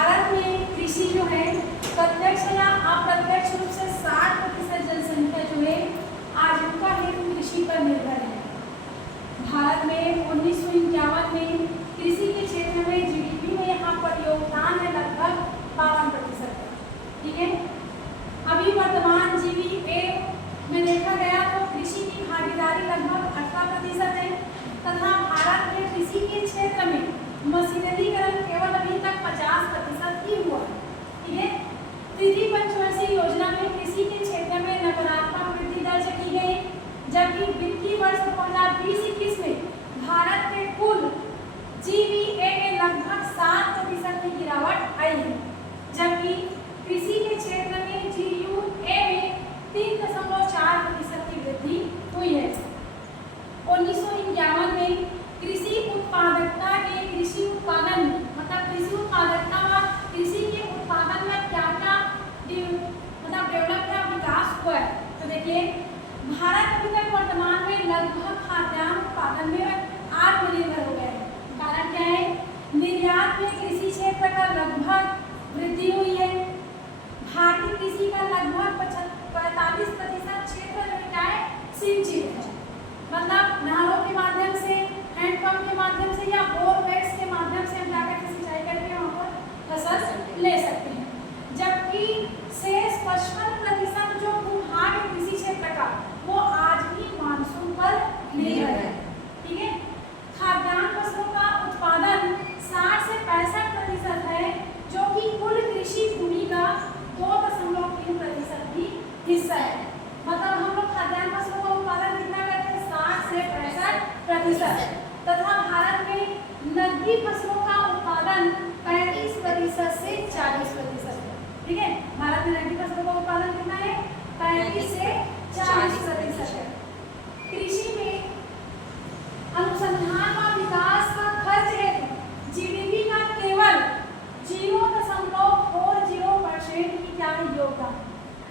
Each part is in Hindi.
भारत में कृषि जो है प्रत्यक्ष या अप्रत्यक्ष रूप से 60% जनसंख्या जो है आजीविका हेतु कृषि पर निर्भर है। भारत में 1951 में कृषि के क्षेत्र में जीडीपी में यहाँ पर योगदान है लगभग 52%। ठीक है, अभी वर्तमान जीडीपी में देखा गया तो कृषि की भागीदारी लगभग 18% है तथा भारत में कृषि के क्षेत्र में मशीनरीकरण केवल अभी तक 50% ही हुआ है। ठीक है, तृतीय पंचवर्षीय योजना में कृषि के क्षेत्र में नकारात्मक वृद्धि दर्ज की गई, जबकि वित्तीय वर्ष 2020-21 में भारत के कुल जीवीए में लगभग 7% की गिरावट आई है, जबकि कृषि के क्षेत्र में जीयूए में 3.4% की वृद्धि हुई है। 1951 में कृषि उत्पादकता के कृषि उत्पादन मतलब कृषि उत्पादकता व कृषि के उत्पादन में क्या क्या मतलब डेवलप या विकास हुआ है। तो देखिए, भारत अभी तक वर्तमान में लगभग खाद्यान्न उत्पादन में आत्मनिर्भर हो गया है। कारण क्या है? निर्यात में कृषि क्षेत्र का लगभग वृद्धि हुई है। भारतीय कृषि का लगभग 45% क्षेत्र जो क्या है सिंचित है, मतलब नहरों के माध्यम से, हैंडपंप के माध्यम से या बोरवेल्स के माध्यम से हम जाकर के सिंचाई करके वहाँ पर फसल ले सकते हैं, जबकि शेष 55% जो भूभाग है कृषि क्षेत्र का वो आज भी मानसून पर निर्भर है। ठीक है, खाद्यान्न फसलों का उत्पादन 60 से 65% है, जो कि कुल कृषि भूमि का 2.3% ही हिस्सा है। मतलब हम लोग खाद्यान्न फसलों का उत्पादन कितना करते हैं? 60 से 65%। तथा भारत में नकदी फसलों का उत्पादन 35% से 40%। ठीक है, भारत में नकदी फसलों का उत्पादन कितना है? 35 से 40% है। कृषि में अनुसंधान व विकास का खर्च है जीडीपी का केवल 0.40% की क्या योगदान।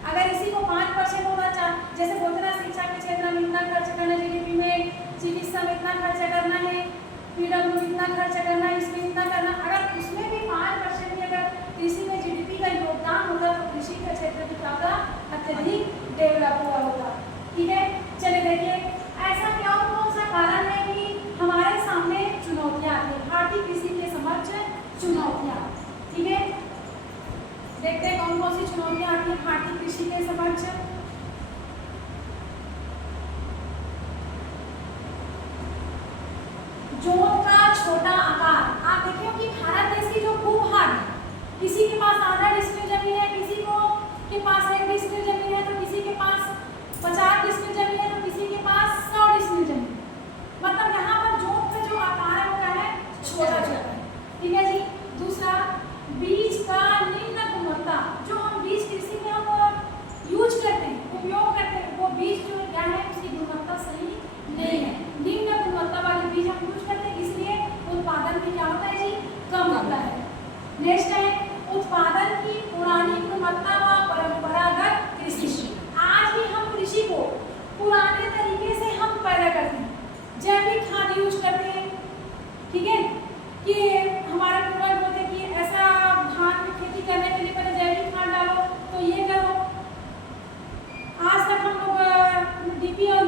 अगर इसी को 5% होना चाहिए, जैसे बोलते ना शिक्षा के क्षेत्र में इतना खर्च करना, जीडीपी में चिकित्सा में इतना खर्च करना है, पीडब्ल्यू इतना खर्च करना है, इसमें इतना करना, अगर उसमें भी 5% की अगर कृषि में जीडीपी का योगदान होता तो कृषि का क्षेत्र भी ज्यादा अत्यधिक डेवलप हुआ होता। ठीक है, चलिए देखिए ऐसा क्या कौन सा कारण है कि हमारे सामने चुनौतियां आती है, भारतीय कृषि के समक्ष चुनौतियां। ठीक है, देखते हैं कौन कौन सी चुनौतियां आती है भारतीय कृषि के समक्ष। जोत का छोटा आकार। आप देखिए कि भारत देश की जो भूभाग है, किसी के पास आधा डिस्ट्रिक्ट जमीन है, किसी को के पास 1 डिस्ट्रिक्ट जमीन है, तो किसी के पास 50 डिस्ट्रिक्ट जमीन है, तो किसी के पास 100 डिस्ट्रिक्ट जमीन। मतलब यहाँ पर जोत का जो आकार है वो क्या है? छोटा छोटा है। ठीक है जी। दूसरा, बीज का निम्न गुणवत्ता। जो हम बीज कृषि में हम यूज करते हैं, उपयोग करते हैं, वो बीज जो क्या है उसकी गुणवत्ता सही नहीं है। निम्न गुणवत्ता वाले बीज हम यूज करते हैं, इसलिए उत्पादन भी क्या होता है जी? कम होता है। नेक्स्ट है उत्पादन की पुरानी गुणवत्ता व परंपरागत कृषि। आज भी हम कृषि को पुराने तरीके से हम पैदा करते हैं, जैविक खाद यूज करते हैं। ठीक है, कि हमारे पूर्वज बोलते कि ऐसा धान की खेती करने के लिए पहले जैविक खाद डालो, तो ये करो। आज तक हम लोग डीपी और